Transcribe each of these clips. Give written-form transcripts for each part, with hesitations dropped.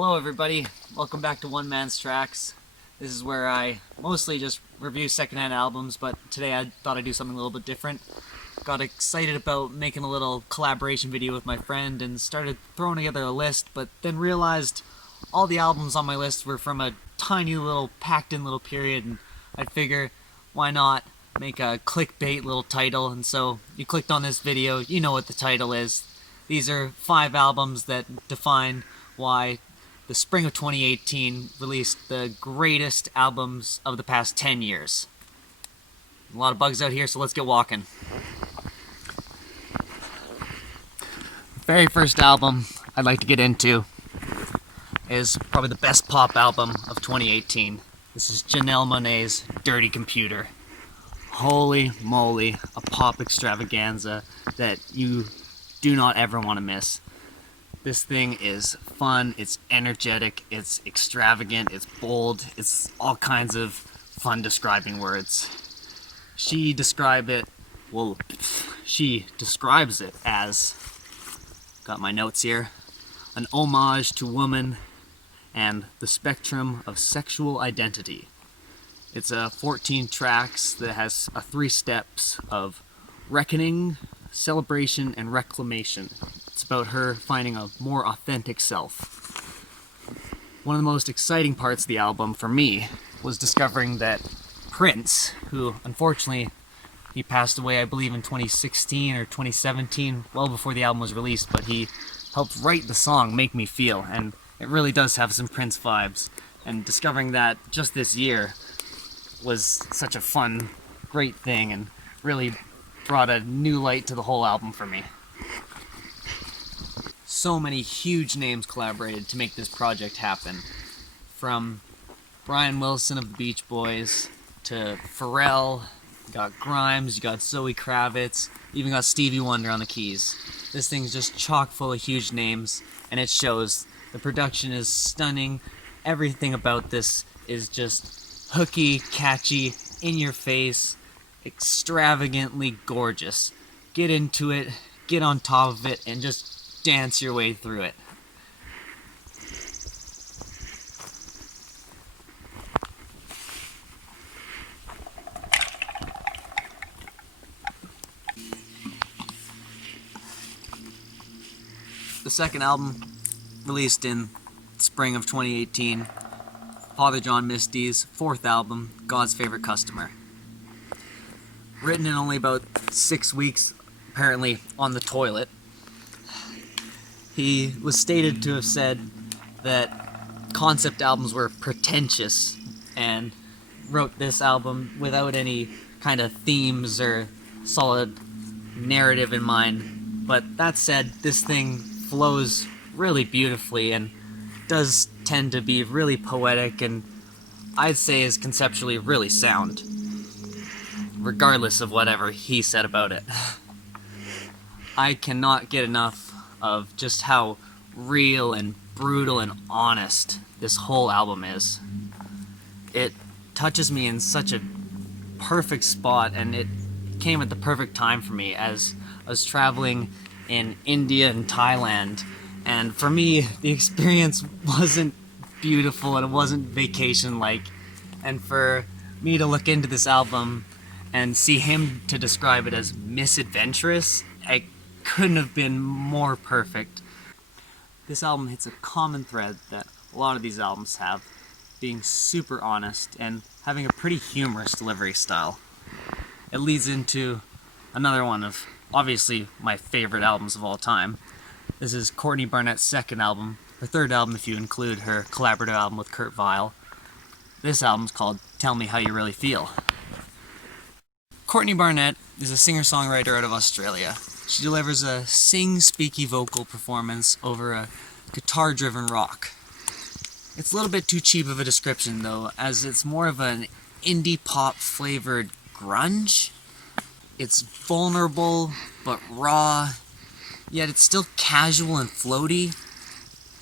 Hello everybody, welcome back to One Man's Tracks. This is where I mostly just review secondhand albums, but today I thought I'd do something a little bit different. Got excited about making a little collaboration video with my friend and started throwing together a list, but then realized all the albums on my list were from a tiny little packed in little period, and I'd figure why not make a clickbait little title. And so you clicked on this video, you know what the title is. These are 5 albums that define why the spring of 2018 released the greatest albums of the past 10 years. A lot of bugs out here, so let's get walking. The very first album I'd like to get into is probably the best pop album of 2018. This is Janelle Monáe's Dirty Computer. Holy moly, a pop extravaganza that you do not ever want to miss. This thing is fun, it's energetic, it's extravagant, it's bold, it's all kinds of fun describing words. She describes it as, got my notes here, an homage to woman and the spectrum of sexual identity. It's 14 tracks that has 3 steps of reckoning, celebration, and reclamation. It's about her finding a more authentic self. One of the most exciting parts of the album for me was discovering that Prince, who unfortunately he passed away I believe in 2016 or 2017, well before the album was released, but he helped write the song Make Me Feel, and it really does have some Prince vibes. And discovering that just this year was such a fun, great thing, and really brought a new light to the whole album for me. So many huge names collaborated to make this project happen. From Brian Wilson of the Beach Boys to Pharrell, you got Grimes, you got Zoe Kravitz, you even got Stevie Wonder on the keys. This thing's just chock full of huge names, and it shows. The production is stunning. Everything about this is just hooky, catchy, in your face, extravagantly gorgeous. Get into it, get on top of it, and just dance your way through it. The second album, released in spring of 2018, Father John Misty's 4th album, God's Favorite Customer. Written in only about 6 weeks, apparently on the toilet. He was stated to have said that concept albums were pretentious and wrote this album without any kind of themes or solid narrative in mind. But that said, this thing flows really beautifully and does tend to be really poetic, and I'd say is conceptually really sound, regardless of whatever he said about it. I cannot get enough of just how real and brutal and honest this whole album is. It touches me in such a perfect spot, and it came at the perfect time for me as I was traveling in India and Thailand, and for me the experience wasn't beautiful and it wasn't vacation-like, and for me to look into this album and see him to describe it as misadventurous, I couldn't have been more perfect. This album hits a common thread that a lot of these albums have, being super honest and having a pretty humorous delivery style. It leads into another one of obviously my favorite albums of all time. This is Courtney Barnett's 2nd album, her 3rd album if you include her collaborative album with Kurt Vile. This album's called Tell Me How You Really Feel. Courtney Barnett is a singer-songwriter out of Australia. She delivers a sing-speaky vocal performance over a guitar-driven rock. It's a little bit too cheap of a description though, as it's more of an indie pop flavored grunge. It's vulnerable but raw, yet it's still casual and floaty.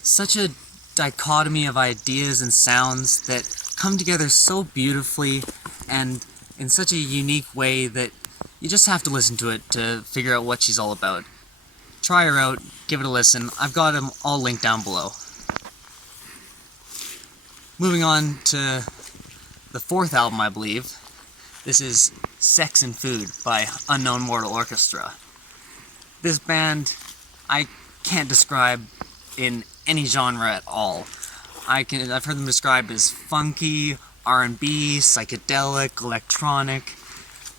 Such a dichotomy of ideas and sounds that come together so beautifully and in such a unique way that you just have to listen to it to figure out what she's all about. Try her out, give it a listen. I've got them all linked down below. Moving on to the fourth album, I believe. This is Sex and Food by Unknown Mortal Orchestra. This band I can't describe in any genre at all. I've heard them described as funky, R&B, psychedelic, electronic.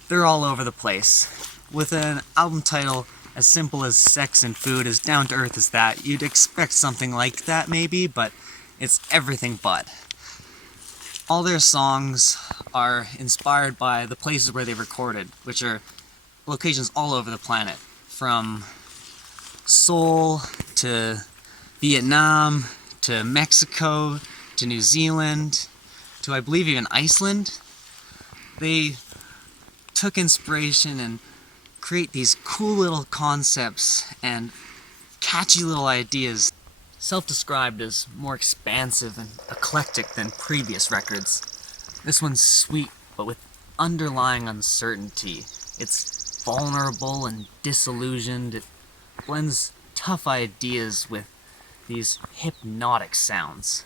They're all over the place. With an album title as simple as Sex and Food, as down to earth as that, you'd expect something like that maybe, but it's everything but. All their songs are inspired by the places where they recorded, which are locations all over the planet, from Seoul to Vietnam to Mexico to New Zealand to, I believe, even Iceland. They took inspiration and create these cool little concepts and catchy little ideas. Self-described as more expansive and eclectic than previous records, this one's sweet but with underlying uncertainty. It's vulnerable and disillusioned. It blends tough ideas with these hypnotic sounds.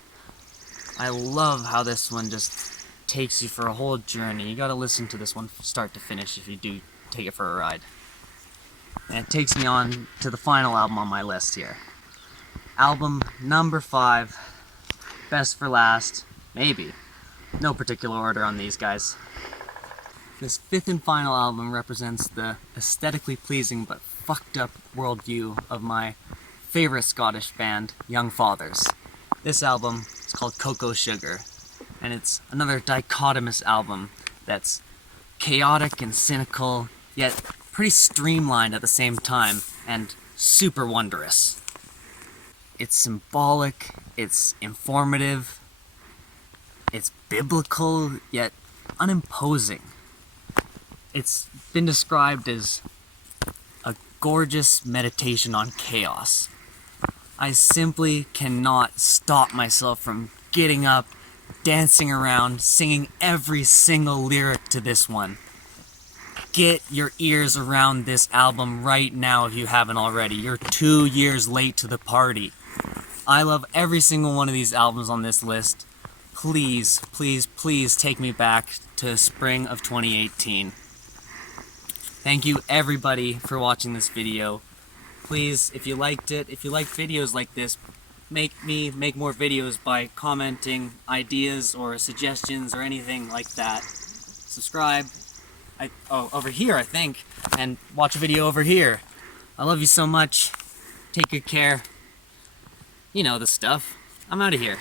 I love how this one just takes you for a whole journey. You gotta listen to this one from start to finish if you do take it for a ride. And it takes me on to the final album on my list here. Album number 5, best for last, maybe. No particular order on these guys. This fifth and final album represents the aesthetically pleasing but fucked up worldview of my favorite Scottish band, Young Fathers. This album is called Cocoa Sugar, and it's another dichotomous album that's chaotic and cynical, yet pretty streamlined at the same time, and super wondrous. It's symbolic, it's informative, it's biblical, yet unimposing. It's been described as a gorgeous meditation on chaos. I simply cannot stop myself from getting up, dancing around, singing every single lyric to this one. Get your ears around this album right now if you haven't already. You're 2 years late to the party. I love every single one of these albums on this list. Please, please, please take me back to spring of 2018. Thank you everybody for watching this video. Please, if you liked it, if you like videos like this, make me make more videos by commenting ideas or suggestions or anything like that. Subscribe. Over here, I think, and watch a video over here. I love you so much. Take good care. You know the stuff. I'm out of here.